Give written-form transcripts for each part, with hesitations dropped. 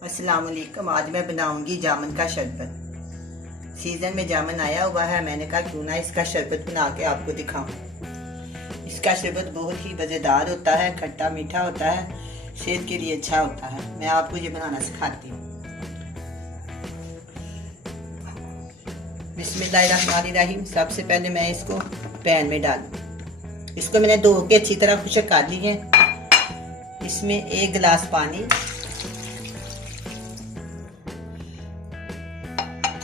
अस्सलाम वालेकुम। आज मैं बनाऊंगी जामुन का शरबत। सीज़न में जामुन आया हुआ है, मैंने कहा क्यों ना इसका शरबत बना के आपको दिखाऊं। इसका शरबत बहुत ही मज़ेदार होता है, खट्टा मीठा होता है, सेहत के लिए अच्छा होता है। मैं आपको ये बनाना सिखाती हूँ। बिस्मिल्लाहिर्रहमानिर्रहीम। सबसे पहले मैं इसको पैन में डालूँ। इसको मैंने धो के अच्छी तरह खुशक कर ली है। इसमें 1 गिलास पानी।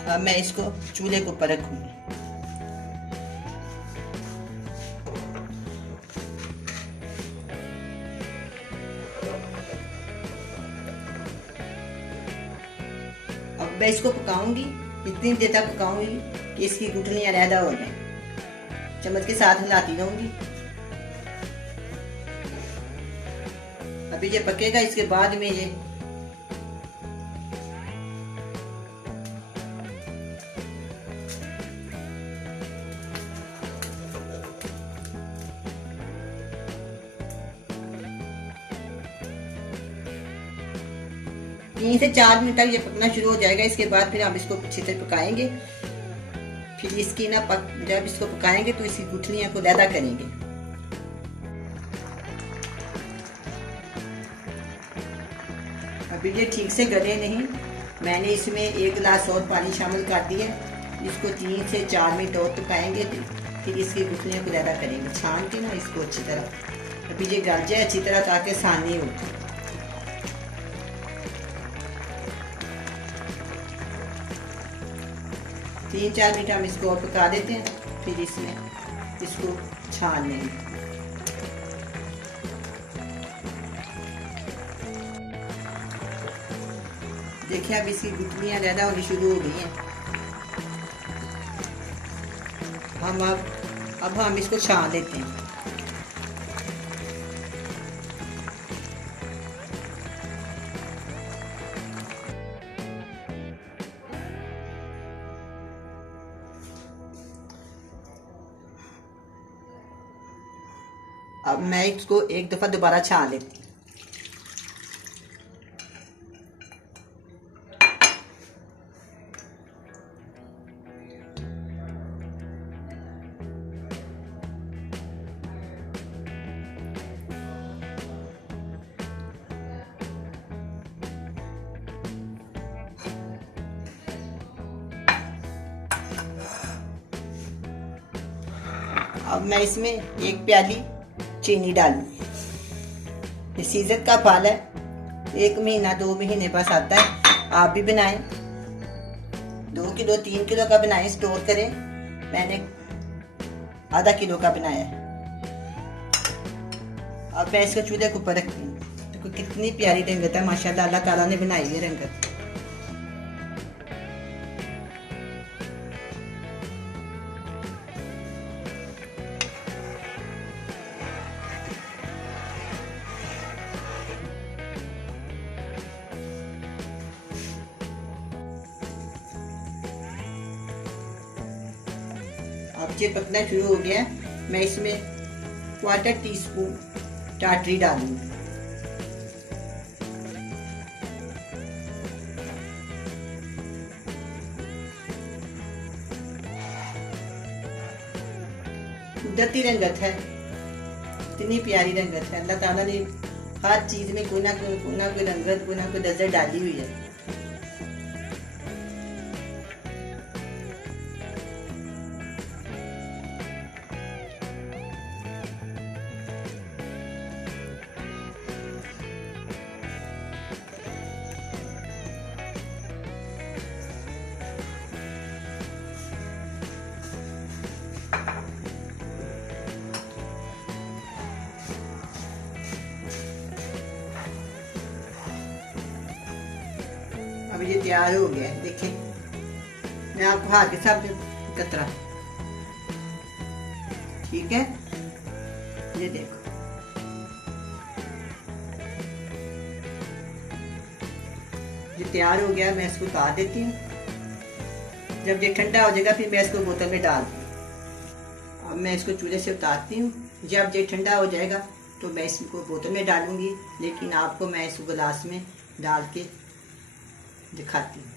अब मैं इसको चूल्हे के ऊपर रखूंगी। अब मैं इसको पकाऊंगी, इतनी देर तक पकाऊंगी कि इसकी गुठलियां अलहदा हो जाएं। चम्मच के साथ हिलाती रहूंगी। अभी ये पकेगा, इसके बाद में ये तीन से 4 मिनट तक ये पकना शुरू हो जाएगा। इसके बाद फिर हम इसको अच्छी तरह पकाएंगे। फिर इसकी जब इसको पकाएंगे तो इसकी गुठलियां को अलहदा करेंगे। अभी ये ठीक से गले नहीं, मैंने इसमें 1 गिलास और पानी शामिल कर दिया। इसको 3 से 4 मिनट और पकाएंगे। फिर इसकी गुठलियां को अलहदा करेंगे, छान के ना इसको अच्छी तरह। अभी ये गल जाए अच्छी तरह ताकि आसानी हो। 3-4 मिनट हम इसको और पका देते हैं। फिर इसमें इसको छान लेंगे। देखिए अब इसकी गुठलियां ज़्यादा होनी शुरू हो गई हैं। अब हम इसको छान लेते हैं। अब मैं इसको एक दफ़ा दोबारा छान लेती हूँ। अब मैं इसमें 1 प्याली चीनी डालूं। ये सीजन का फल है, 1 महीना 2 महीने पास आता है। आप भी बनाएं, 2 किलो 3 किलो का बनाएं, स्टोर करें। मैंने आधा किलो का बनाया है। अब मैं इसको चूल्हे के ऊपर रखती हूँ। तो कितनी प्यारी रंगत है, माशाल्लाह, अल्लाह ताला ने बनाई है रंगत। अब ये पकना शुरू हो गया। मैं इसमें 1/4 टीस्पून टाटरी डालूंगी। कुदरती रंगत है, इतनी प्यारी रंगत है। अल्लाह ताला ने हर चीज में कोई ना कोई रंगत, कोई ना कोई नजर डाली हुई है। अब ये तैयार हो गया है। देखिए मैं आपको हाथ के साथ कतरा, ठीक है, ये देखो। ये तैयार हो गया, मैं इसको उतार देती हूँ। जब ये ठंडा हो जाएगा फिर मैं इसको बोतल में डाल दूँ। अब मैं इसको चूल्हे से उतारती हूँ। जब ये ठंडा हो जाएगा तो मैं इसको बोतल में डालूंगी, लेकिन आपको मैं इस गिलास में डाल के दिखाती हूँ।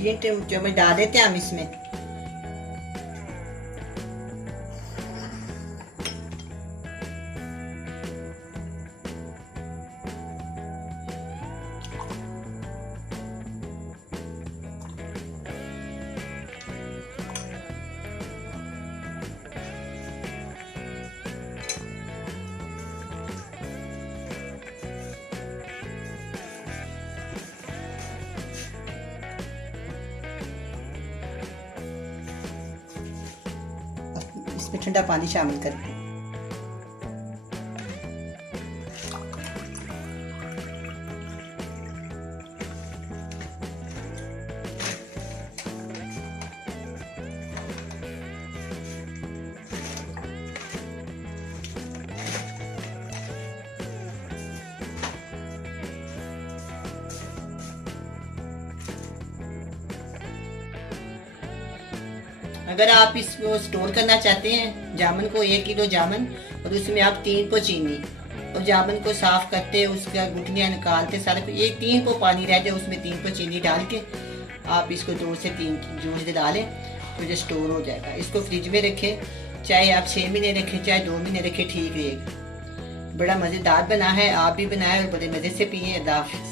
ये चम्मच डाल देते हैं हम इसमें। इसमें ठंडा पानी शामिल करते हैं। अगर आप इसको स्टोर करना चाहते हैं जामुन को, 1 किलो जामुन और उसमें आप 3 पो चीनी, और जामुन को साफ करते उसका गुठलियाँ निकालते सारे, एक 3 पो पानी रह जाए उसमें 3 पो चीनी डाल के आप इसको 2 से 3 जूस डालें तो ये स्टोर हो जाएगा। इसको फ्रिज में रखें, चाहे आप 6 महीने रखें चाहे 2 महीने रखें, ठीक रहेगा। बड़ा मज़ेदार बना है, आप भी बनाएं और बड़े मज़े से पिए। अल्लाह हाफ़िज़।